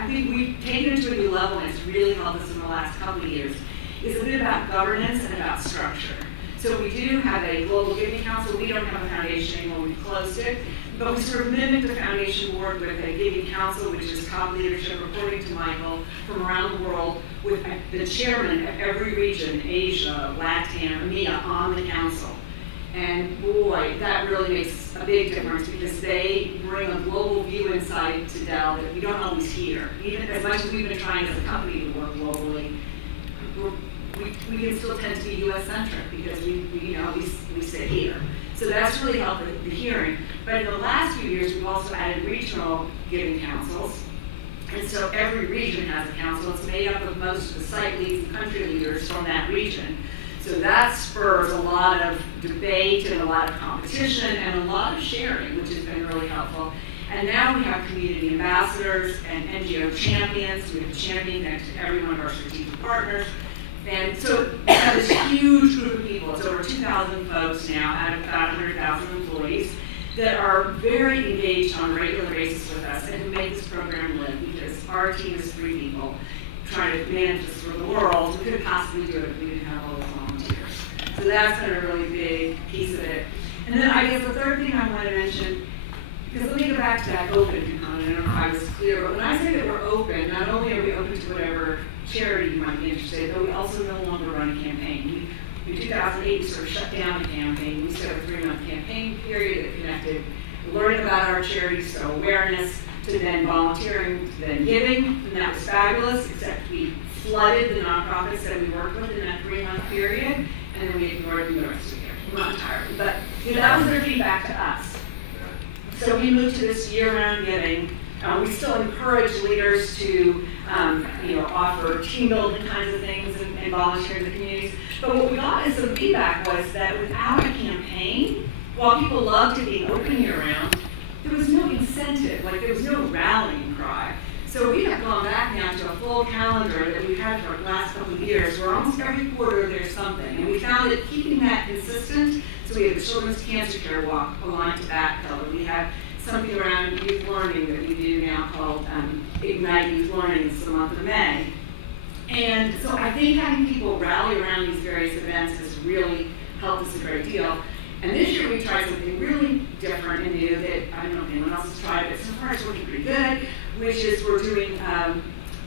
think we've taken it to a new level, and it's really helped us in the last couple of years, is a bit about governance and about structure. So we do have a global giving council. We don't have a foundation anymore. We've closed it. But we sort of mimicked the foundation board with a giving council, which is top leadership reporting to Michael from around the world, with the chairman of every region, Asia, LATAM, EMEA, on the council. And boy, that really makes a big difference because they bring a global view inside to Dell that we don't always hear. Even as much as we've been trying as a company to work globally, we can still tend to be U.S.-centric because we sit here. So that's really helped the hearing. But in the last few years, we've also added regional giving councils. And so every region has a council. It's made up of most of the site leads and country leaders from that region. So that spurs a lot of debate and a lot of competition and a lot of sharing, which has been really helpful. And now we have community ambassadors and NGO champions. We have a champion next to every one of our strategic partners. And so we have this huge group of people. It's over 2,000 folks now out of about 100,000 employees that are very engaged on a regular basis with us and who make this program live, because our team is 3 people trying to manage this for the world. We couldn't possibly do it if we didn't have all those volunteers. So that's been a really big piece of it. And then I guess the third thing I want to mention, because let me go back to that open component. I don't know if I was clear, but when I say that we're open, not only are we open to whatever charity you might be interested in, but we also no longer run a campaign. In 2008, we sort of shut down the campaign. We started a 3-month campaign period that connected learning about our charities, so awareness, to then volunteering, to then giving, and that was fabulous, except we flooded the nonprofits that we worked with in that 3-month period, and then we ignored them the rest of the year. Not entirely, but that was their feedback to us. So we moved to this year-round giving. We still encourage leaders to offer team building kinds of things and volunteer in the communities. But what we got is some feedback was that without a campaign, while people loved it being open year-round, there was no incentive, like there was no rallying cry. So we have gone back now to a full calendar that we've had for the last couple of years, where almost every quarter there's something. And we found that keeping that consistent, so we have the Children's Cancer Care Walk aligned to that color. We have something around youth learning that we do now called Ignite Youth Learning. It's the month of May. And so I think having people rally around these various events has really helped us a great deal. And this year we tried something really different and new that I don't know if anyone else has tried, but so far it's working pretty good, which is we're doing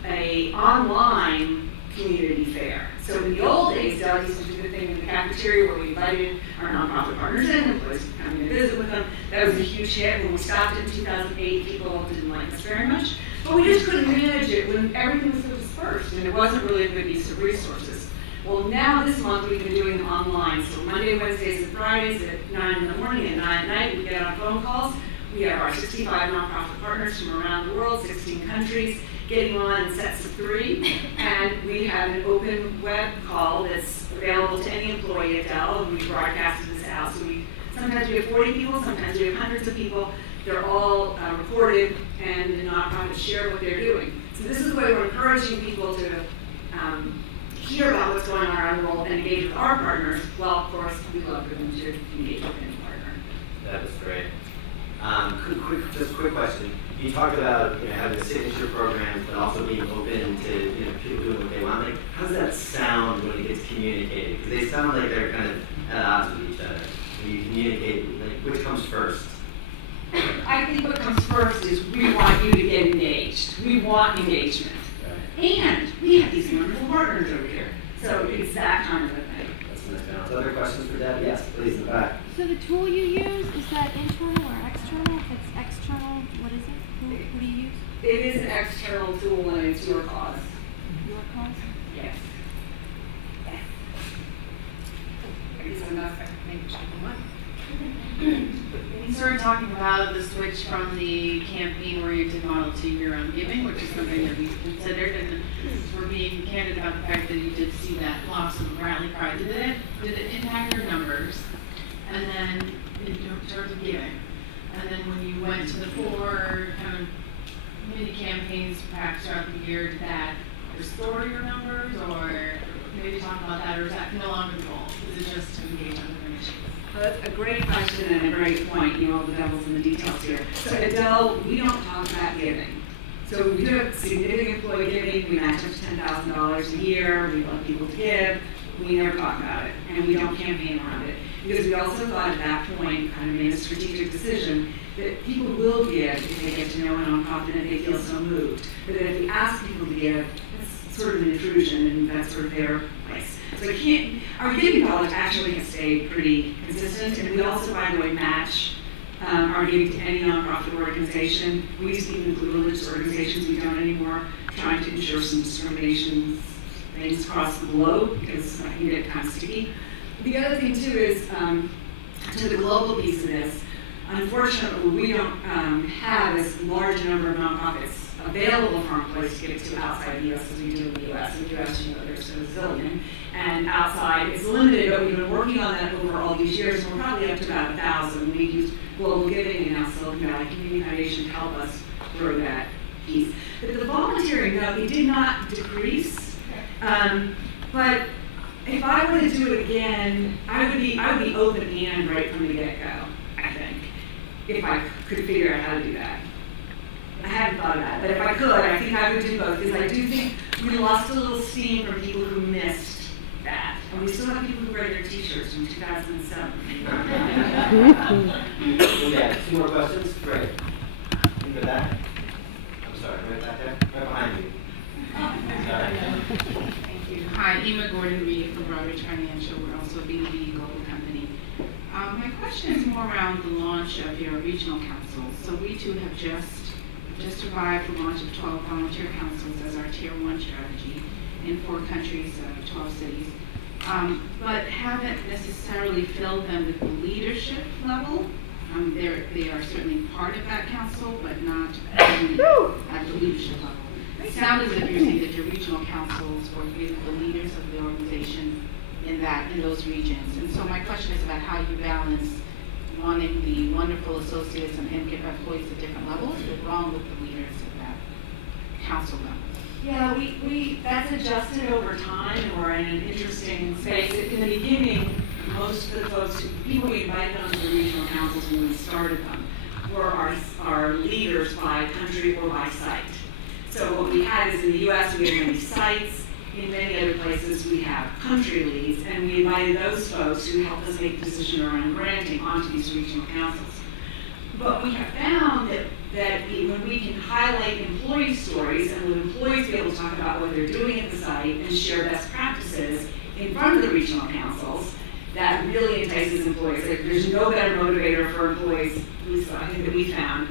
a online community fair. So in the old days, Doug used to do the thing in the cafeteria where we invited our nonprofit partners in, employees would come in and visit with them. That was a huge hit. When we stopped it in 2008, people didn't like us very much. But we just couldn't manage it when everything was so dispersed, and it wasn't really a good use of resources. Well, now this month we've been doing it online. So Monday, Wednesdays, and Fridays at 9 in the morning and 9 at night, we get on phone calls. We have our 65 nonprofit partners from around the world, 16 countries, getting on in sets of 3. And we have an open web call that's available to any employee at Dell, and we broadcasted this out. So sometimes we have 40 people, sometimes we have hundreds of people. They're all recorded, and the nonprofits share what they're doing. So this is the way we're encouraging people to hear about what's going on around the world and engage with our partners. Well, of course, we love for them to engage with any partner. That was great. Just a quick question. You talked about having a signature program, but also being open to people doing what they want. Like, how does that sound when it gets communicated? Because they sound like they're kind of at odds with each other. When you communicate, like, which comes first? I think what comes first is we want you to get engaged. We want engagement. Right. And we have these wonderful partners over here. So it's that kind of a thing. That's nice balance. Other questions for Deb? Yes, please, in the back. So the tool you use, is that internal or external? If it's external, what is it? Who do you use? It is an external tool and it's your cause. Your cause? Yes. Yes. I guess enough. Maybe We started talking about the switch from the campaign-oriented model to your own giving, which is something that we've considered, and we're being candid about the fact that you did see that loss of rally cry. Did it impact your numbers? And then in terms of giving, and then when you went to the 4 kind of mini campaigns perhaps throughout the year, did that restore your numbers, or maybe talk about that, or is that no longer the goal? Is it just to engage on different issues? That's a great question and a great point. You know, the devil's in the details here. So Adele, we don't talk about giving. So we do have significant employee giving. We match up to $10,000 a year. We love people to give. We never talk about it, and we don't campaign around it. Because we also thought at that point, kind of made a strategic decision, that people will give if they get to know a nonprofit and they feel so moved. But that if we ask people to give, it's sort of an intrusion, and that's sort of their place. So our giving dollars actually have stayed pretty consistent, and we also, by the way, match our giving to any nonprofit organization. We used to even include religious organizations, we don't anymore, trying to ensure some discrimination things across the globe, because I can get kind of sticky. The other thing too is, to the global piece of this, unfortunately we don't have as large a number of nonprofits available for employees to give to outside the U.S. as we do in the U.S. In the U.S., you know, there's a zillion, and outside it's limited, but we've been working on that over all these years, and we're probably up to about 1,000. We use Global Giving and now Silicon Valley Community Foundation to help us grow that piece. But the volunteering, no, it did not decrease. But if I were to do it again, I would be open and right from the get-go, I think, if I could figure out how to do that. I hadn't thought of that, but if I could, I think I would do both, because I do think we lost a little steam from people who missed that. And we still have people who wear their t-shirts from 2007. Yeah, 2 more questions? Great. In the back. I'm sorry, right back there? Right behind you. Sorry. Hi, Emma Gordon-Reed from Broadridge Financial. We're also a B2B global company. My question is more around the launch of your regional councils. So we too have just survived the launch of 12 volunteer councils as our Tier 1 strategy in 4 countries, 12 cities, but haven't necessarily filled them with the leadership level. They are certainly part of that council, but not at the leadership level. It sounds as if you're saying that your regional councils were really the leaders of the organization in those regions. And so my question is about how you balance wanting the wonderful associates and employees at different levels, but wrong with the leaders at that council level. Yeah, that's adjusted over time, and we're in an interesting space. In the beginning, most of the people we invited onto the regional councils when we started them were our leaders by country or by site. So what we had is in the U.S. we have many sites. In many other places we have country leads, and we invited those folks who helped us make a decision around granting onto these regional councils. But we have found that when we can highlight employee stories and when employees be able to talk about what they're doing at the site and share best practices in front of the regional councils, that really entices employees. There's no better motivator for employees, at least I think that we found,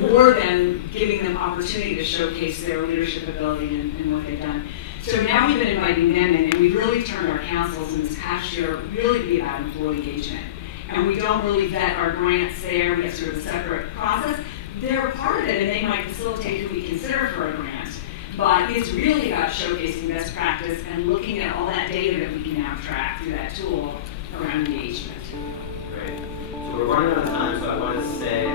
more than giving them opportunity to showcase their leadership ability and what they've done. So now we've been inviting them in, and we've really turned our councils in this past year really to be about employee engagement. And we don't really vet our grants there. We have sort of a separate process. They're a part of it, and they might facilitate who we consider for a grant. But it's really about showcasing best practice and looking at all that data that we can now track through that tool around engagement. Great. So we're running out of time, so I want to say